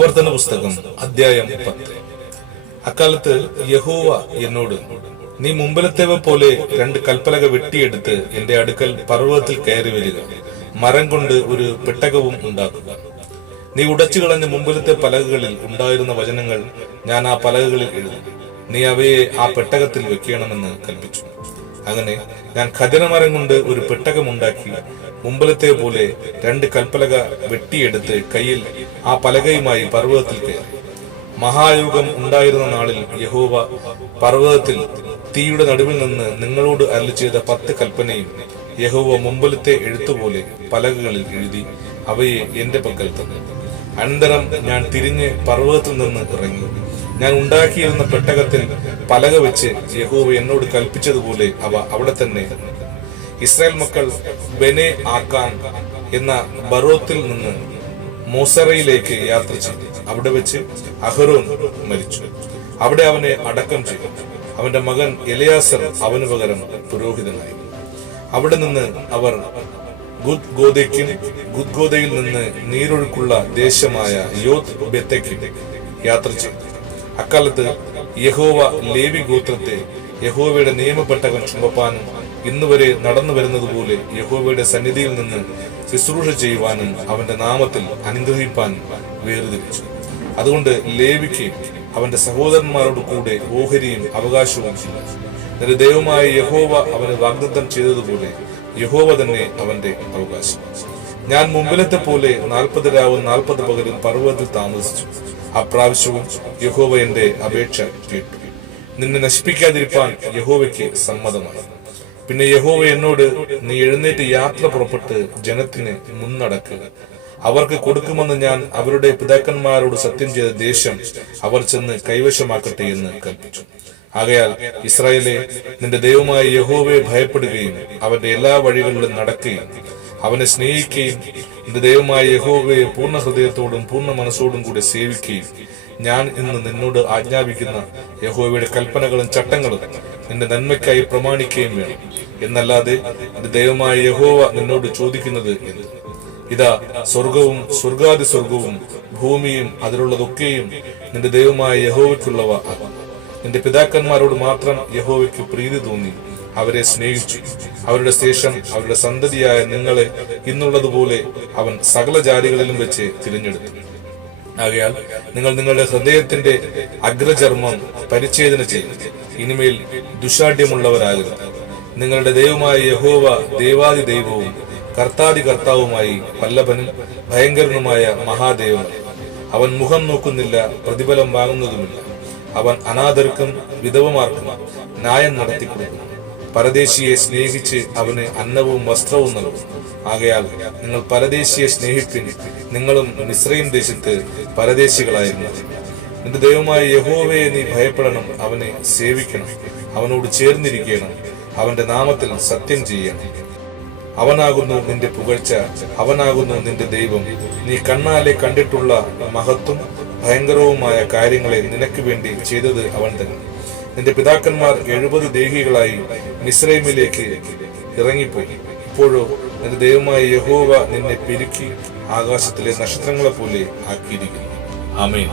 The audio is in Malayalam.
ആവർത്തന പുസ്തകം അധ്യായം 10. അക്കാലത്ത് യഹോവ എന്നോട്, നീ മുമ്പിലത്തേവ പോലെ 2 കൽപ്പലക വെട്ടിയെടുത്ത് എന്റെ അടുക്കൽ പർവ്വതത്തിൽ കയറി വരിക. മരം കൊണ്ട് ഒരു പെട്ടകവും ഉണ്ടാക്കുക. നീ ഉടച്ചു കളഞ്ഞ മുമ്പിലത്തെ പലകകളിൽ ഉണ്ടായിരുന്ന വചനങ്ങൾ ഞാൻ ആ പലകകളിൽ എഴുതും. നീ അവയെ ആ പെട്ടകത്തിൽ വെക്കണമെന്ന് കൽപ്പിച്ചു. അങ്ങനെ ഞാൻ ഖദനമരം കൊണ്ട് ഒരു പെട്ടകമുണ്ടാക്കി മുമ്പിലത്തെ പോലെ 2 കൽപ്പലക വെട്ടിയെടുത്ത് കയ്യിൽ ആ പലകയുമായി പർവ്വതത്തിൽ കയറി. മഹായുഗം ഉണ്ടായിരുന്ന നാളിൽ യഹോവ പർവ്വതത്തിൽ തീയുടെ നടുവിൽ നിന്ന് നിങ്ങളോട് അരുളി ചെയ്ത 10 കൽപ്പനയും യഹോവ മുമ്പിലത്തെ എഴുത്തുപോലെ പലകകളിൽ എഴുതി അവയെ എന്റെ പക്കൽ തന്നു. അനന്തരം ഞാൻ തിരിഞ്ഞ് പർവ്വതത്തിൽ നിന്ന് ഇറങ്ങി. ഞാൻ ഉണ്ടാക്കിയിരുന്ന പെട്ടകത്തിൽ പലക വെച്ച് യഹോവ എന്നോട് കൽപ്പിച്ചതുപോലെ അവ അവിടെ തന്നെ. ഇസ്രായേൽ മക്കൾ ബെനെ ആക്കാൻ എന്ന ബറോത്തിൽ നിന്ന് മോസറയിലേക്ക് യാത്ര ചെയ്തു. അവിടെ വെച്ച് അഹരോൻ മരിച്ചു. അവിടെ അവനെ അടക്കം ചെയ്തു. അവന്റെ മകൻ എലയാസർ അവന് പകരം പുരോഹിതനായി. അവിടെ നിന്ന് അവർ ഗുദ്ഗോദയിൽ നിന്ന് നീരൊഴുക്കുള്ള ദേശമായ യോത് ബെത്തേക്ക് യാത്ര ചെയ്തു. അക്കാലത്ത് യഹോവ ലേവി ഗോത്രത്തെ യഹോവയുടെ നിയമപ്പെട്ടകൻ ചുമപ്പാനും ഇന്നുവരെ നടന്നു വരുന്നത് പോലെ യഹോവയുടെ സന്നിധിയിൽ നിന്ന് ശുശ്രൂഷ ചെയ്യുവാനും അവന്റെ നാമത്തിൽ അനുഗ്രഹിപ്പാനും വേർതിരിച്ചു. അതുകൊണ്ട് ലേവിക്ക് അവന്റെ സഹോദരന്മാരോട് കൂടെ ഓഹരിയും അവകാശവും നിന്റെ ദൈവമായ യഹോവ അവന് വാഗ്ദത്തം ചെയ്തതുപോലെ യഹോവ തന്നെ അവന്റെ അവകാശം. ഞാൻ മുമ്പിലത്തെ പോലെ 40 രാവും 40 പകലും പർവ്വതത്തിൽ താമസിച്ചു. അപ്രാവശ്യവും യഹോവ എന്റെ അപേക്ഷ കേട്ടു. നിന്നെ നശിപ്പിക്കാതിരിപ്പാൻ യഹോവയ്ക്ക് സമ്മതമായി. പിന്നെ യഹോവ എന്നോട്, നീ എഴുന്നേറ്റ് യാത്ര പുറപ്പെട്ട് ജനത്തിന് മുന്നടക്കുക. അവർക്ക് കൊടുക്കുമെന്ന് ഞാൻ അവരുടെ പിതാക്കന്മാരോട് സത്യം ചെയ്ത ദേശം അവർ ചെന്ന് കൈവശമാക്കട്ടെ എന്ന് കൽപ്പിച്ചു. ആകയാൽ ഇസ്രായേലെ, നിന്റെ ദൈവമായ യഹോവയെ ഭയപ്പെടുകയും അവന്റെ എല്ലാ വഴികളിലും നടക്കുകയും അവനെ സ്നേഹിക്കുകയും നിന്റെ ദൈവമായ യഹോവയെ പൂർണ്ണ ഹൃദയത്തോടും പൂർണ്ണ മനസ്സോടും കൂടി സേവിക്കുകയും ഞാൻ ഇന്ന് നിന്നോട് ആജ്ഞാപിക്കുന്ന യഹോവയുടെ കൽപ്പനകളും ചട്ടങ്ങളും നിന്റെ നന്മയ്ക്കായി പ്രമാണിക്കുകയും വേണം. എന്നല്ലാതെ നിന്റെ ദൈവമായ യഹോവ നിന്നോട് ചോദിക്കുന്നത് എന്ത്? ഇതാ, സ്വർഗവും സ്വർഗാദി സ്വർഗവും ഭൂമിയും അതിലുള്ളതൊക്കെയും നിന്റെ ദൈവമായ യഹോവയ്ക്കുള്ളവ ആകും. നിന്റെ പിതാക്കന്മാരോട് മാത്രം യഹോവയ്ക്ക് പ്രീതി തോന്നി അവരെ സ്നേഹിച്ചു. അവരുടെ ശേഷം അവരുടെ സന്തതിയായ നിങ്ങളെ ഇന്നുള്ളതുപോലെ അവൻ സകല ജാതികളിലും വെച്ച് തിരഞ്ഞെടുത്തു. ആകയാൽ നിങ്ങൾ നിങ്ങളുടെ ഹൃദയത്തിന്റെ അഗ്രചർമ്മം പരിച്ഛേദന ചെയ്യും. ഇനിമേൽ ദുശാഠ്യമുള്ളവരാകരുത്. നിങ്ങളുടെ ദൈവമായ യഹോവ ദേവാദി ദൈവവും കർത്താദി കർത്താവുമായി വല്ലഭനും ഭയങ്കരനുമായ മഹാദേവൻ. അവൻ മുഖം നോക്കുന്നില്ല, പ്രതിഫലം വാങ്ങുന്നതുമില്ല. അവൻ അനാഥർക്കും വിധവമാർക്കും ന്യായം നടത്തിക്കൊടുക്കും. പരദേശിയെ സ്നേഹിച്ച് അവന് അന്നവും വസ്ത്രവും നൽകും. ആകയാൽ നിങ്ങൾ പരദേശിയെ സ്നേഹിപ്പിൻ. നിങ്ങളും മിസ്രയീം ദേശത്ത് പരദേശികളായിരുന്നു. നിന്റെ ദൈവമായ യഹോവയെ നീ ഭയപ്പെടണം, അവനെ സേവിക്കണം, അവനോട് ചേർന്നിരിക്കണം, അവന്റെ നാമത്തിൽ സത്യം ചെയ്യണം. അവനാകുന്നു നിന്റെ പുകഴ്ച, അവനാകുന്നു നിന്റെ ദൈവം. നീ കണ്ണാലെ കണ്ടിട്ടുള്ള മഹത്വം ഭയങ്കരവുമായ കാര്യങ്ങളെ നിനക്ക് വേണ്ടി ചെയ്തത് അവൻ തന്നെ. നിന്റെ പിതാക്കന്മാർ 70 ദേഹികളായി മിസ്രൈമിലേക്ക് ഇറങ്ങിപ്പോയി. ഇപ്പോഴോ നിന്റെ ദൈവമായ യഹോവ നിന്നെ പെരുക്കി ആകാശത്തിലെ നക്ഷത്രങ്ങളെ പോലെ ആക്കിയിരിക്കുന്നു. ആമേൻ.